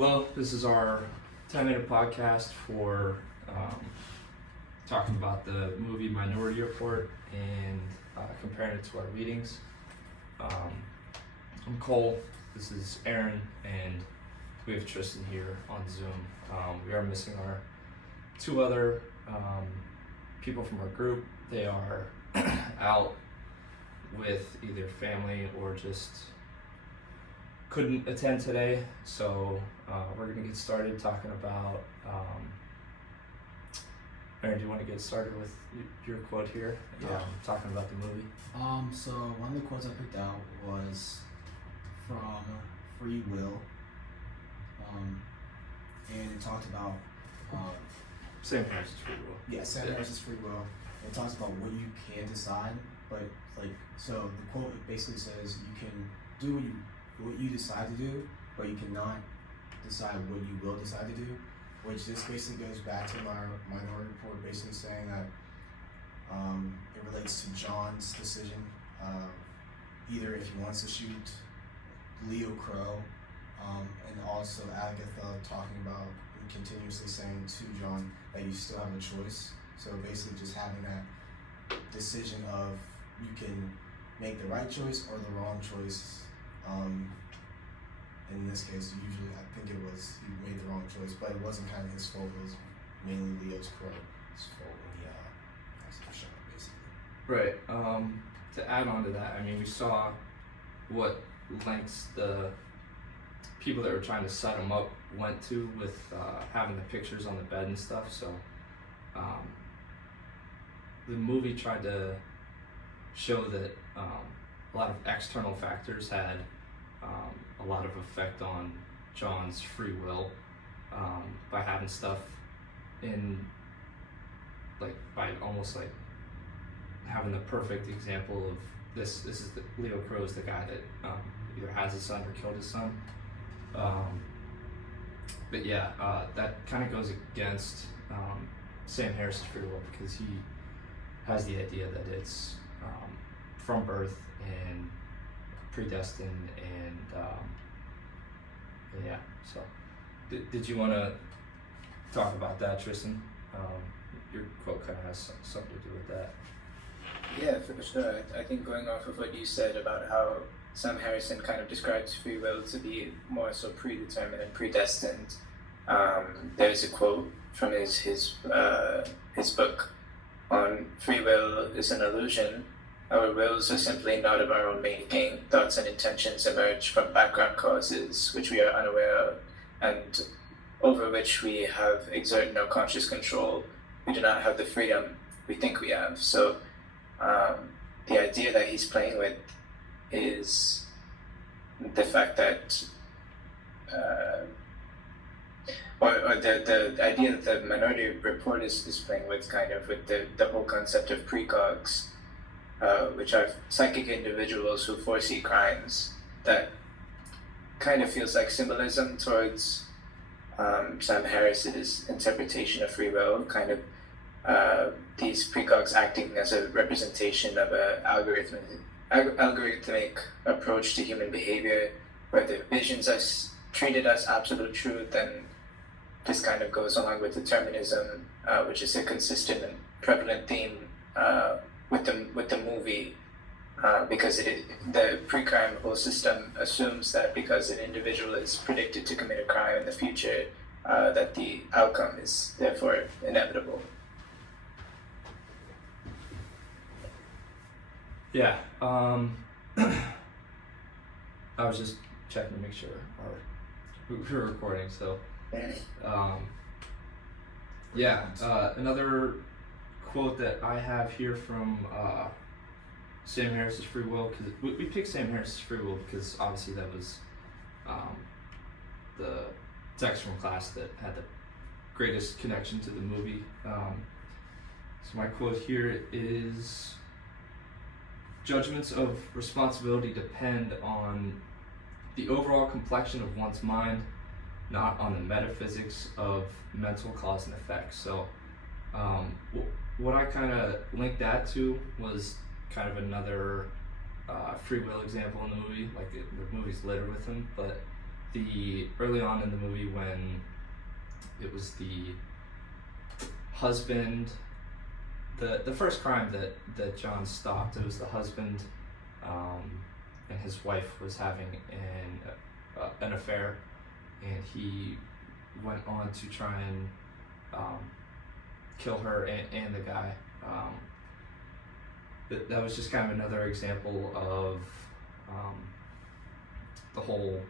Well, this is our 10-minute podcast for talking about the movie Minority Report and comparing it to our readings. I'm Cole, this is Aaron, and we have Tristan here on Zoom. We are missing our two other people from our group. They are out with either family or just couldn't attend today, so we're gonna get started talking about. Aaron, do you want to get started with your quote here? Talking about the movie. So one of the quotes I picked out was from Free Will, and it talked about Sam Harris's Free Will. Yeah, Sam Harris's Free Will. It talks about what you can decide, but so the quote basically says you can do what you decide to do, but you cannot decide what you will decide to do, which this basically goes back to my Minority Report, basically saying that it relates to John's decision, either if he wants to shoot Leo Crow, and also Agatha talking about and continuously saying to John that you still have a choice. So basically just having that decision of you can make the right choice or the wrong choice. In this case, usually I think it was he made the wrong choice, but it wasn't kind of his fault. It was mainly Leo's Crow's fault when he asked for shot, basically. Right. To add on to that, I mean, we saw what lengths the people that were trying to set him up went to with having the pictures on the bed and stuff. So the movie tried to show that a lot of external factors had a lot of effect on John's free will by having stuff in, by almost having the perfect example of this is Leo Crow is the guy that either has a son or killed his son. But yeah, that kind of goes against Sam Harris's free will, because he has the idea that it's from birth and predestined, and yeah. So, did you want to talk about that, Tristan? Your quote kind of has something to do with that. Yeah, for sure. I think going off of what you said about how Sam Harrison kind of describes free will to be more so predetermined and predestined, there's a quote from his book on free will is an illusion. Our wills are simply not of our own making. Thoughts and intentions emerge from background causes which we are unaware of and over which we have exerted no conscious control. We do not have the freedom we think we have. So the idea that he's playing with is the fact that or the idea that the Minority Report is playing with, kind of with the whole concept of precogs, which are psychic individuals who foresee crimes. That kind of feels like symbolism towards Sam Harris's interpretation of free will, kind of these precogs acting as a representation of an algorithmic approach to human behavior, where the visions are treated as absolute truth, and this kind of goes along with determinism, which is a consistent and prevalent theme with the movie, because the pre-crime whole system assumes that because an individual is predicted to commit a crime in the future, that the outcome is therefore inevitable. Yeah. I was just checking to make sure we're recording. So, another quote that I have here from Sam Harris's Free Will, because we picked Sam Harris's Free Will because obviously that was the text from class that had the greatest connection to the movie. So my quote here is: "Judgments of responsibility depend on the overall complexion of one's mind, not on the metaphysics of mental cause and effect." So what I kind of linked that to was kind of another free will example in the movie. The movie's littered with them, but the early on in the movie when it was the husband, the first crime that John stopped, it was the husband, and his wife was having an affair, and he went on to try and kill her and the guy. That was just kind of another example of the whole,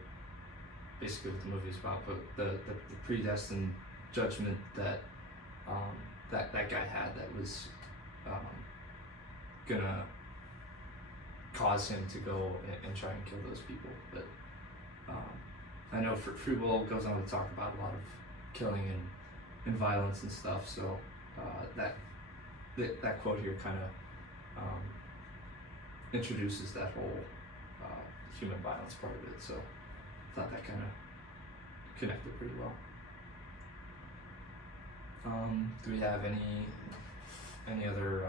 basically what the movie is about, but the predestined judgment that that guy had that was gonna cause him to go and try and kill those people. But I know free will goes on to talk about a lot of killing and violence and stuff, so that quote here kind of introduces that whole human violence part of it, so I thought that kind of connected pretty well. Do we have any other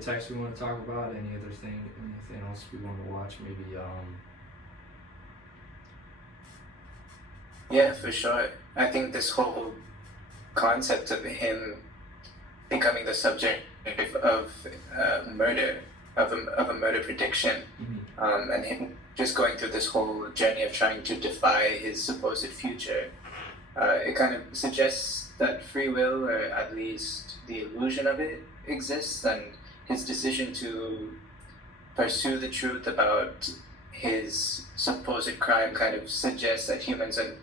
text we want to talk about? Anything else we want to watch? Maybe Yeah, for sure. I think this whole concept of him becoming the subject of murder, of a murder prediction, and him just going through this whole journey of trying to defy his supposed future, it kind of suggests that free will, or at least the illusion of it, exists, and his decision to pursue the truth about his supposed crime kind of suggests that humans are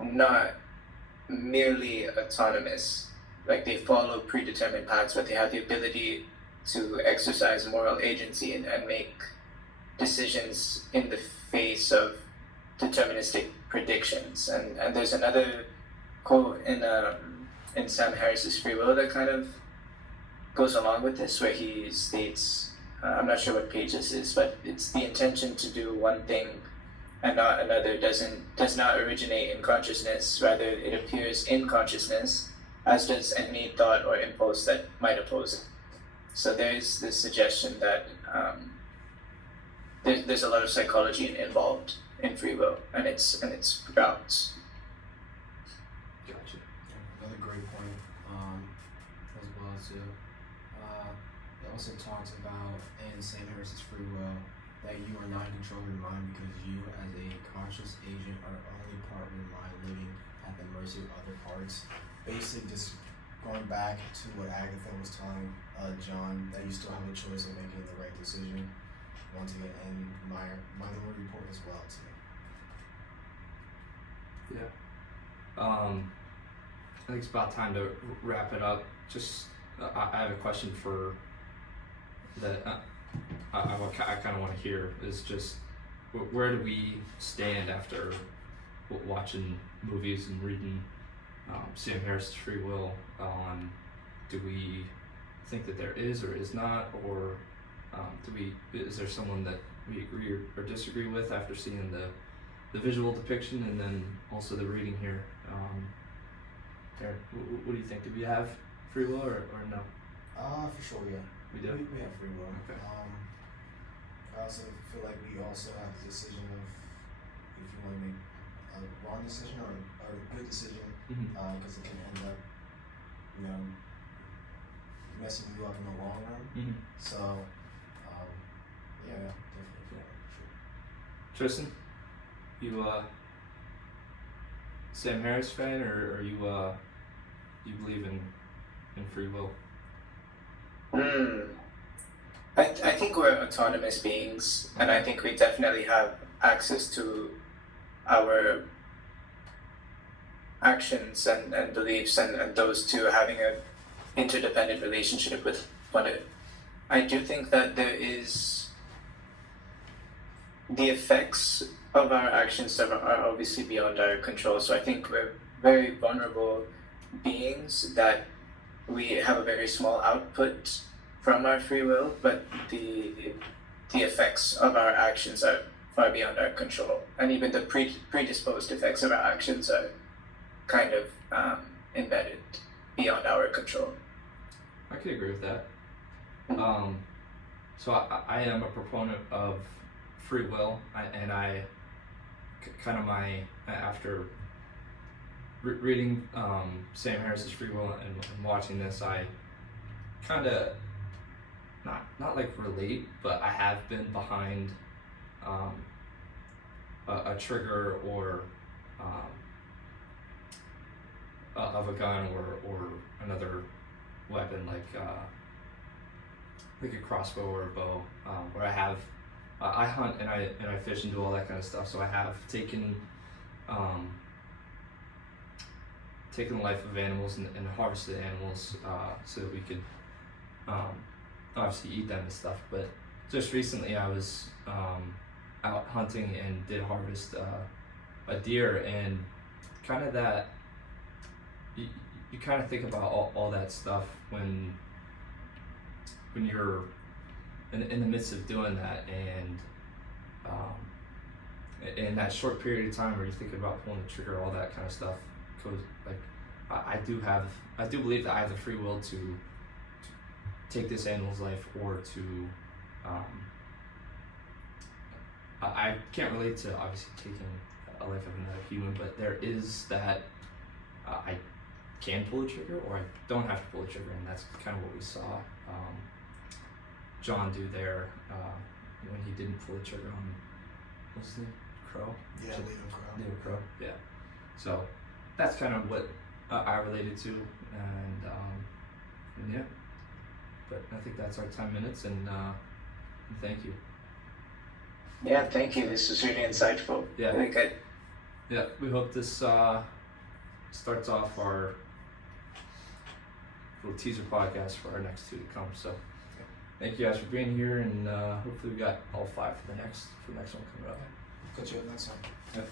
not merely autonomous. Like, they follow predetermined paths, but they have the ability to exercise moral agency and make decisions in the face of deterministic predictions. And there's another quote in Sam Harris's Free Will that kind of goes along with this, where he states, I'm not sure what page this is, but it's the intention to do one thing and not another does not originate in consciousness, rather it appears in consciousness, as does any thought or impulse that might oppose it. So there's this suggestion that there's a lot of psychology involved in free will and its routes. Gotcha. Another great point, as well too. It also talks about in Sam Harris's Free Will that you are not in control of your mind because you, as a conscious agent, are only part of your mind living at the mercy of other parts. Basically, just going back to what Agatha was telling John, that you still have a choice of making the right decision. Once again, and Minority Report as well too. Yeah. I think it's about time to wrap it up. Just, I have a question for that. I kind of want to hear is just where do we stand after watching movies and reading Sam Harris's Free Will? Do we think that there is or is not, or is there someone that we agree or disagree with after seeing the visual depiction and then also the reading here? Aaron, what do you think? Do we have free will or no? For sure, yeah. We do? We have free will. Okay. I also feel like we also have the decision of if you want to make a wrong decision or a good decision, because it can end up, messing you up in the long run. So, yeah, definitely. Sure. Tristan, you Sam Harris fan, or you believe in free will? I think we're autonomous beings, and I think we definitely have access to our actions and beliefs, and those two having an interdependent relationship with one another. I do think that there is the effects of our actions that are obviously beyond our control. So I think we're very vulnerable beings, that we have a very small output from our free will, but the effects of our actions are far beyond our control, and even the predisposed effects of our actions are kind of embedded beyond our control. I could agree with that. So I am a proponent of free will, after reading Sam Harris's Free Will and watching this, I kind of not like relate, but I have been behind a trigger or of a gun or another weapon like a crossbow or a bow, where I hunt and I fish and do all that kind of stuff. So I have taken the life of animals and harvested animals so that we could obviously eat them and stuff. But just recently I was out hunting and did harvest a deer, and kind of that you kind of think about all that stuff when you're in the midst of doing that, and in that short period of time where you're thinking about pulling the trigger, all that kind of stuff goes like I do believe that I have the free will to take this animal's life or to I can't relate to obviously taking a life of another human, but there is that I can pull the trigger or I don't have to pull the trigger, and that's kind of what we saw John do there when he didn't pull the trigger on, what's his name? Crow? Yeah, Leo Crow. Yeah. So that's kind of what I related to, and yeah. But I think that's our 10 minutes, and thank you. Yeah, thank you. This was really insightful. Yeah. Really good. Yeah, we hope this starts off our little teaser podcast for our next 2 to come. So thank you guys for being here, and hopefully we got all 5 for the next one coming up. Catch you up next time. Yeah.